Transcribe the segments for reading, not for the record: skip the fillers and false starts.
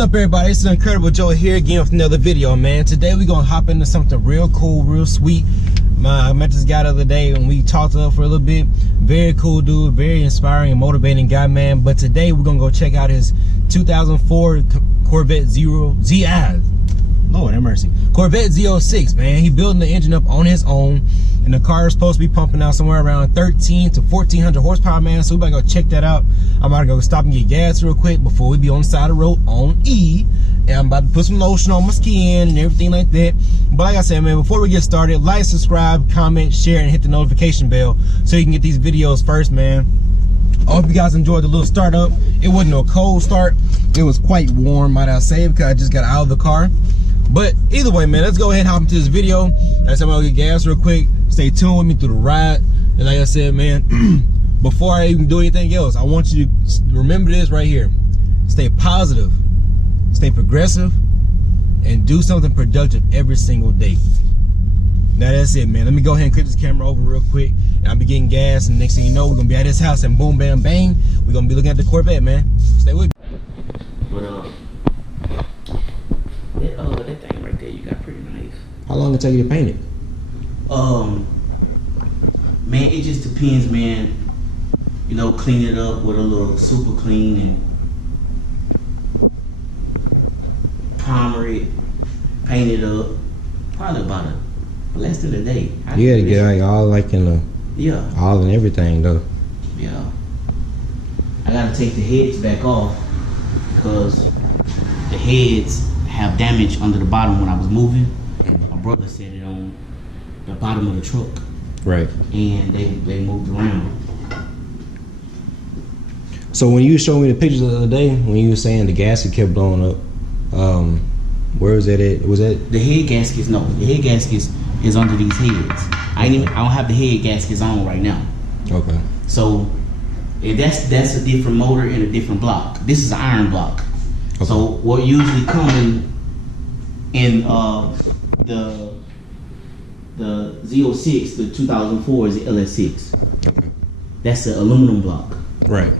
up, everybody? It's Incredible Joe here again with another video, man. Today we're gonna hop into something real cool, real sweet. I met this guy the other day and we talked to him for a little bit. Very cool dude, very inspiring and motivating guy, man. But today we're gonna go check out his 2004 Corvette Lord have mercy, Corvette Z06, man. He building the engine up on his own, and the car is supposed to be pumping out somewhere around 13 to 1400 horsepower, man. So we better go check that out. I'm about to go stop and get gas real quick before we be on the side of the road on E. And I'm about to put some lotion on my skin and everything like that. But like I said, man, before we get started, like, subscribe, comment, share, and hit the notification bell so you can get these videos first, man. I hope you guys enjoyed the little startup. It wasn't a cold start. It was quite warm, might I say, because I just got out of the car. But either way, man, let's go ahead and hop into this video. Like I said, I'm gonna get gas real quick. Stay tuned with me through the ride. And like I said, man, before I even do anything else, I want you to remember this right here. Stay positive, stay progressive, and do something productive every single day. Now that's it, man. Let me go ahead and click this camera over real quick. And I'll be getting gas, and next thing you know, we're gonna be at this house, and boom, bam, bang, we're gonna be looking at the Corvette, man. Stay with me. But that thing right there, you got pretty nice. How long it take you to paint it? Man, it just depends, man. You know, clean it up with a little super clean and primer it, paint it up. Probably about less than a day. You gotta get like all like in the all and everything though. Yeah. I gotta take the heads back off because the heads have damage under the bottom when I was moving. My brother set it on the bottom of the truck. Right. And they moved around. So when you showed me the pictures the other day, when you were saying the gasket kept blowing up, where was that at? Was that the head gaskets? No, the head gaskets is under these heads. I don't have the head gaskets on right now. Okay. So that's a different motor and a different block. This is an iron block. Okay. So what usually comes in the Z06, the 2004 is the LS6. Okay. That's an aluminum block. Right.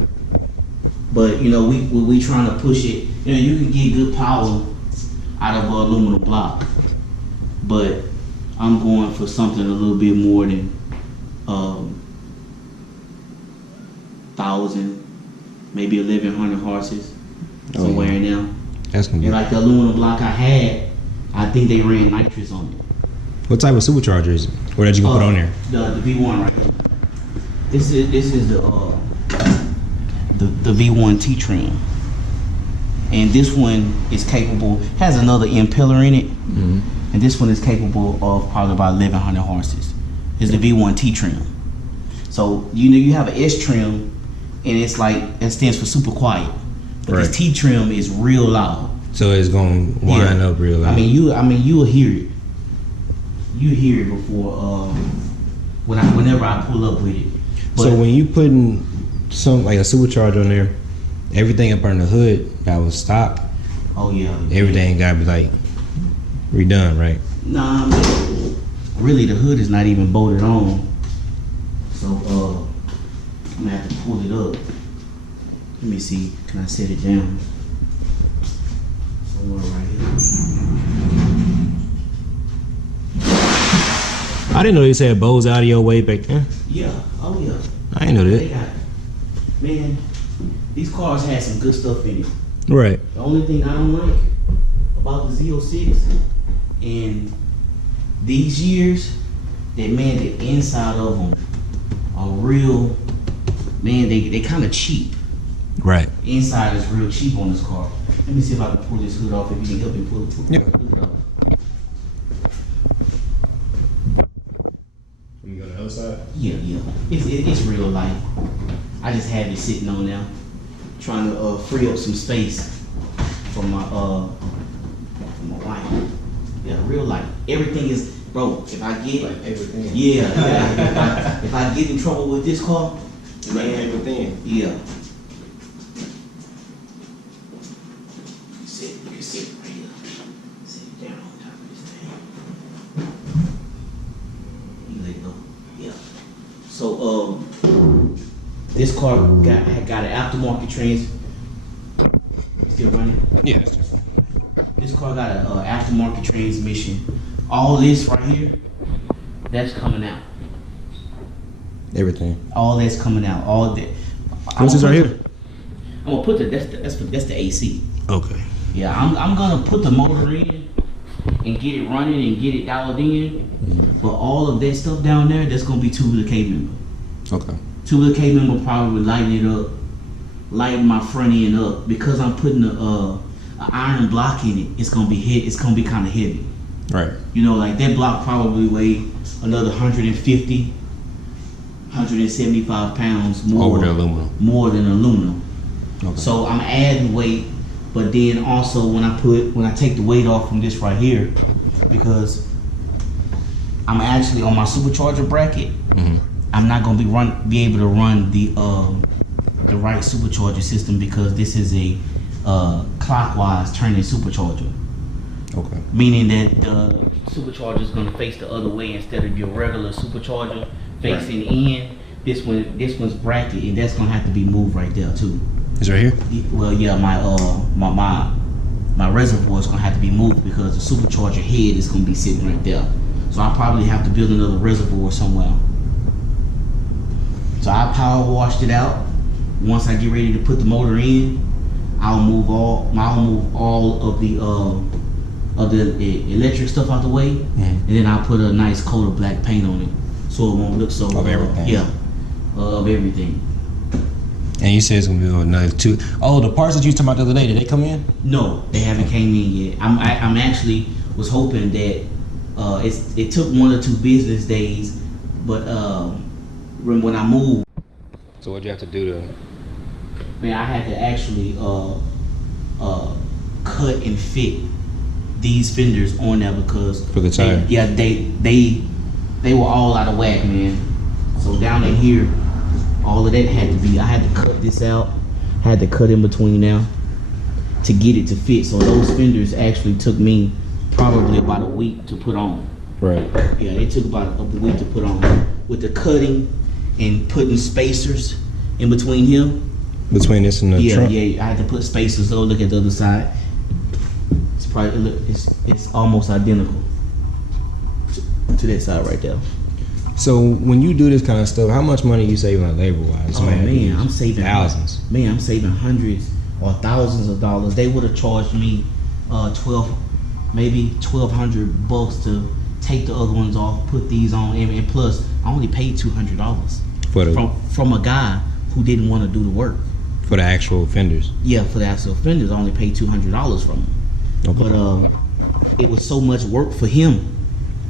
But you know, we trying to push it. You know, you can get good power out of an aluminum block, but I'm going for something a little bit more than 1,000, maybe 1,100 horses, somewhere in there. That's gonna be. And like the aluminum block I had, I think they ran nitrous on it. What type of supercharger is it? Or that you can put on there? The V1 right here. This is the V1 T trim, and this one is capable. Has another impeller in it, and this one is capable of probably about 1,100 horses. Is the V1 T trim. So you know you have an S trim, and it's like it stands for super quiet, but this T trim is real loud. So it's gonna wind up real loud. I mean you'll hear it. You hear it before whenever I pull up with it. But so when you putting some like a supercharger on there, everything up on the hood that was stock. Oh yeah. Everything gotta be like redone, right? Nah, really the hood is not even bolted on. So I'm gonna have to pull it up. Let me see. Can I set it down? Somewhere right here. I didn't know you said Bose audio way back then. Yeah. Oh yeah. I didn't know that. They got, man, these cars had some good stuff in it. Right. The only thing I don't like about the Z06 in these years, that man, the inside of them are real, man, they kind of cheap. Right. Inside is real cheap on this car. Let me see if I can pull this hood off. If you can help me pull the hood off. You go to the other side? Yeah. It's real light. I just have it sitting on there, trying to free up some space for my wife. Yeah, real light. Everything is, bro. If I get like everything. Yeah. If I get in trouble with this car, it's like everything. Yeah. You can sit right here. Sit down on top of this thing. You let go. Yeah. So this car got an aftermarket trans. Still running? Yeah, it's still running. This car got a aftermarket transmission. All this right here, that's coming out. Everything. All that's coming out. All that. What's this right here? I'm gonna put that's the AC. Okay. Yeah, I'm gonna put the motor in and get it running and get it dialed in. But all of that stuff down there, that's gonna be tubular K member. Okay. Tubular K member probably would lighten it up, lighten my front end up because I'm putting a iron block in it. It's gonna be kind of heavy. Right. You know, like that block probably weigh another 150, 175 pounds more. Over the aluminum. More than aluminum. Okay. So I'm adding weight, but then also when I take the weight off from this right here, because I'm actually on my supercharger bracket, I'm not gonna be able to run the right supercharger system because this is a clockwise turning supercharger. Okay. Meaning that the supercharger is gonna face the other way instead of your regular supercharger facing in. This one's bracket, and that's gonna have to be moved right there too. It's right here? Well, yeah, my reservoir is gonna have to be moved because the supercharger head is gonna be sitting right there. So I probably have to build another reservoir somewhere. So I power washed it out. Once I get ready to put the motor in, I'll move all of the electric stuff out the way, and then I'll put a nice coat of black paint on it, so it won't look so of everything. Yeah, of everything. And you said it's gonna be another 2. Oh, the parts that you talking about the other day, did they come in? No, they haven't came in yet. I'm actually was hoping that it took 1 or 2 business days, but when I moved. So what'd you have to do to? Man, I had to actually cut and fit these fenders on there because For the tire. they were all out of whack, man. So down in here, all of that had to be. I had to cut this out. Had to cut in between now to get it to fit. So those fenders actually took me probably about a week to put on. Right. Yeah, it took about a week to put on with the cutting and putting spacers in between here. Between this and the trunk? Yeah, I had to put spacers. So look at the other side. It's probably it's almost identical to that side right there. So when you do this kind of stuff, how much money you saving like labor wise? Oh man, I'm saving thousands. Man, I'm saving hundreds or thousands of dollars. They would have charged me maybe $1,200 to take the other ones off, put these on, and plus I only paid $200 from a guy who didn't want to do the work. For the actual fenders? Yeah, for the actual fenders, I only paid $200 from him. Okay. But it was so much work for him.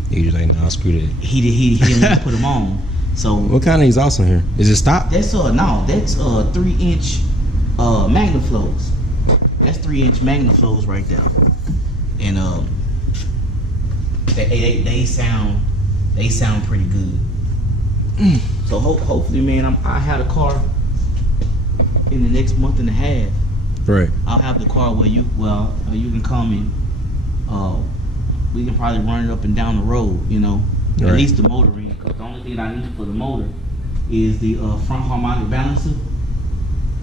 He was like, nah, screw that. He didn't want to put them on. So what kind of exhaust in here? Is it stop? That's 3-inch Magnaflows. That's 3-inch Magnaflows right there. And they sound pretty good. So hopefully, man, I have a car in the next month and a half. Right. I'll have the car where you can come and we can probably run it up and down the road, you know. Right. At least the motor in, because the only thing I need for the motor is the front harmonic balancer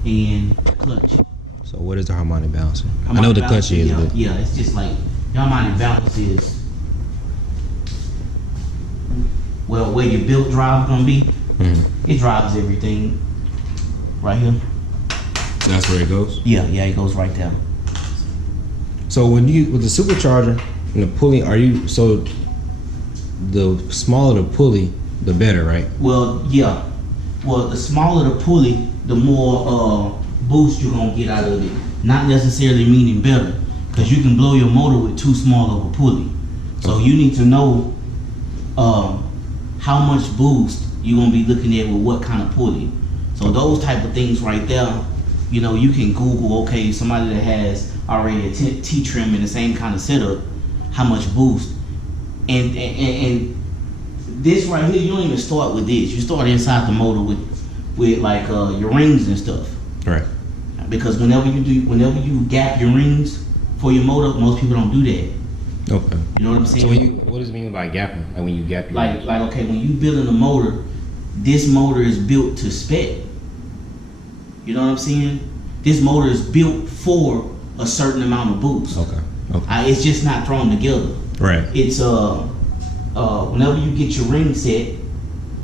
and the clutch. So what is the harmonic balancer? I know the clutch is. Yeah, it's just like the harmonic balance is where your built drive gonna be. It drives everything right here. That's where it goes? Yeah, it goes right there. So when you with the supercharger and the pulley, so the smaller the pulley, the better, right? Well, yeah. Well, the smaller the pulley, the more boost you're gonna get out of it. Not necessarily meaning better, because you can blow your motor with too small of a pulley. So you need to know how much boost you're gonna be looking at with what kind of pulley. So those type of things right there, you know, you can Google, okay, somebody that has already a T-trim in the same kind of setup, how much boost. And this right here, you don't even start with this. You start inside the motor with like your rings and stuff. Right. Because whenever you gap your rings for your motor, most people don't do that. Okay. You know what I'm saying? So what does it mean by gapping? Like when you gap your rings? Like okay, when you building a motor, this motor is built to spec. You know what I'm saying? This motor is built for a certain amount of boost. Okay. Okay. It's just not thrown together. Right. It's whenever you get your ring set,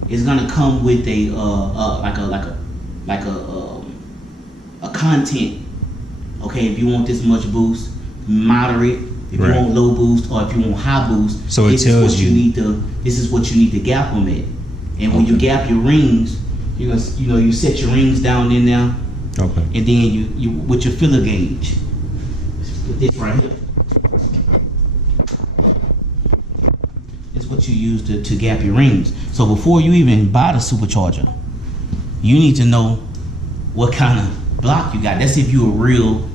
it's gonna come with a content. Okay, if you want this much boost, moderate. If you want low boost, or if you want high boost, so it tells you. This is what you need to gap them at. And when you gap your rings, you're gonna, you set your rings down in there. Okay. And then you with your filler gauge. Put this right here. It's what you use to gap your rings. So before you even buy the supercharger, you need to know what kind of block you got. That's if you're a real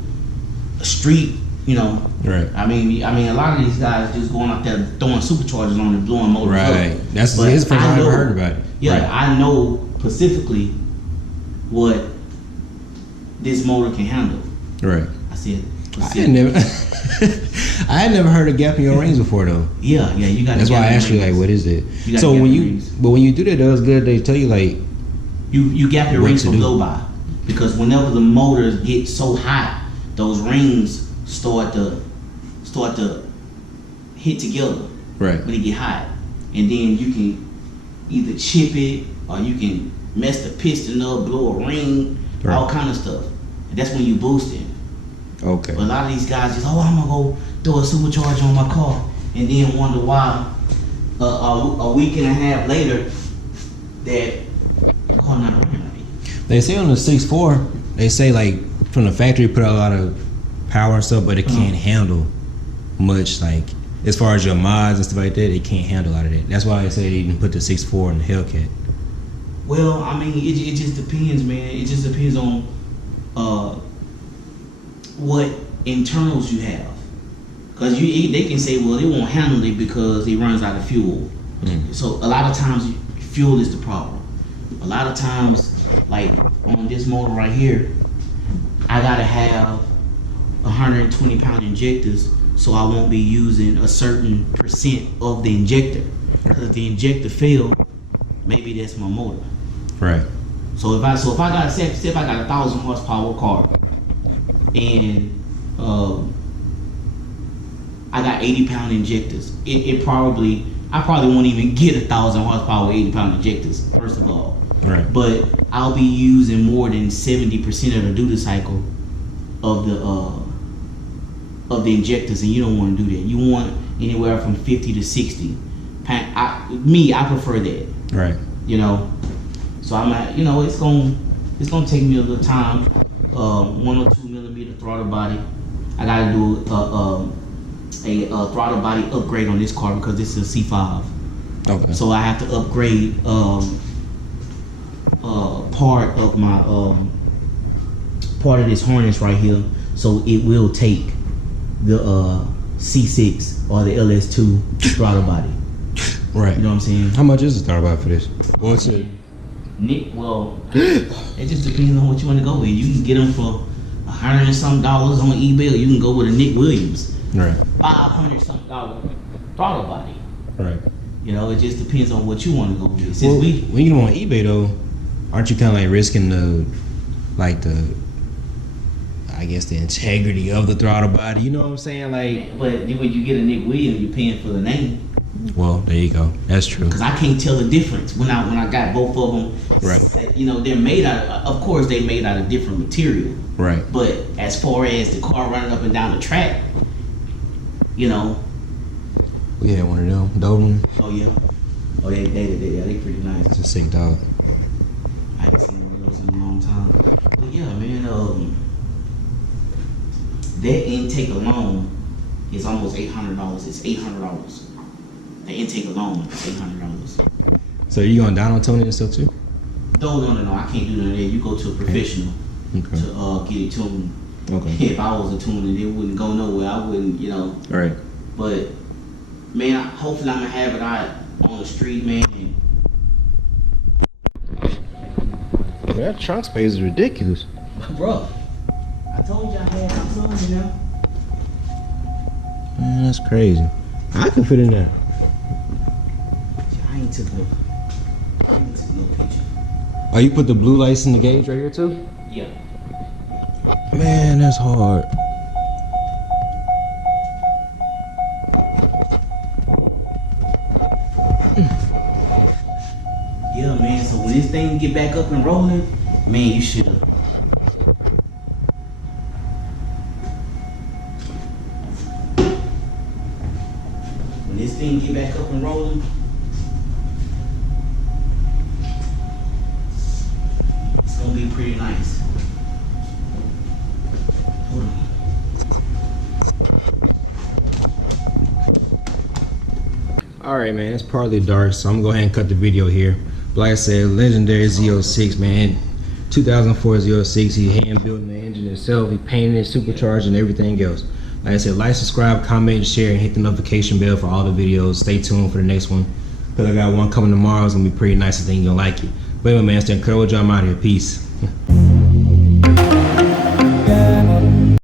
street, Right. I mean, a lot of these guys just going out there throwing superchargers on and blowing motors up. Right. That's the first time I ever heard about it. Yeah, right. I know specifically what this motor can handle. Right. I said. I had never heard of gapping your rings before though. Yeah, you got. That's why I asked you, like, what is it? So when you do that, that's good. They tell you, like, you gap your rings from blow by, because whenever the motors get so hot, those rings start to hit together. Right. When they get hot, and then you can either chip it or you can mess the piston up, blow a ring, all kind of stuff. And that's when you boost it. Okay. But a lot of these guys just, I'm gonna go throw a supercharger on my car, and then wonder why a week and a half later that the car not running right. They say on the 6.4, they say, like, from the factory put out a lot of power and stuff, but it can't handle much, like, as far as your mods and stuff like that, it can't handle a lot of that. That's why I say they can put the 6.4 in the Hellcat. Well, I mean, it just depends, man. It just depends on what internals you have. Because they can say, well, it won't handle it because it runs out of fuel. So a lot of times, fuel is the problem. A lot of times, like on this motor right here, I gotta have 120-pound injectors, so I won't be using a certain percent of the injector. Because if the injector fail, maybe that's my motor. Right. So if I got say if I got 1,000 horsepower car, and I got 80-pound injectors, I probably won't even get 1,000 horsepower 80-pound injectors, first of all. Right. But I'll be using more than 70% of the duty cycle of the injectors, and you don't want to do that. You want anywhere from 50 to 60. I prefer that. Right. So I'm at, it's gonna take me a little time. 1 or 2 millimeter throttle body. I gotta do a throttle body upgrade on this car because this is a C5. Okay. So I have to upgrade part of my part of this harness right here, so it will take the C6 or the LS2 throttle body. Right. You know what I'm saying? How much is the throttle body for this? What's it? Well, it just depends on what you want to go with. You can get them for $100 and something on eBay, or you can go with a Nick Williams. Right. $500 something throttle body. Right. It just depends on what you want to go with. Since when you go on eBay though, aren't you kind of like risking the integrity of the throttle body? You know what I'm saying? Like, but when you get a Nick Williams, you're paying for the name. Well, there you go. That's true. Because I can't tell the difference when I got both of them. Right. They're made out. Of course, they made out of different material. Right. But as far as the car running up and down the track, we had one of them. Doberman. Oh yeah. Oh they pretty nice. It's a sick dog. I haven't seen one of those in a long time. But yeah, man. That intake alone is almost $800. It's $800. The intake alone is $800. So you going down on tuning and stuff too? No, I can't do none of that. You go to a professional to get it tuned. Okay. If I was a tuner, it wouldn't go nowhere. I wouldn't, Right. But man, hopefully I'm gonna have it out on the street, man. That trunk space is ridiculous. Bro, I told you I had something, Man, that's crazy. I can fit in there. I ain't took no picture. Oh, you put the blue lights in the gauge right here too? Yeah. Man, that's hard. Yeah, man. So when this thing get back up and rolling, man, you should. When this thing get back up and rolling, it's gonna be pretty nice. Hold on. Alright, man, it's partly dark, so I'm gonna go ahead and cut the video here. But like I said, legendary Z06, man. 2004 Z06, he hand building the engine himself, he painted it, supercharged, and everything else. Like I said, like, subscribe, comment, share, and hit the notification bell for all the videos. Stay tuned for the next one, because I got one coming tomorrow. It's gonna be pretty nice. I think you're gonna like it. But anyway, man, stay encouraged. I'm out here. Peace.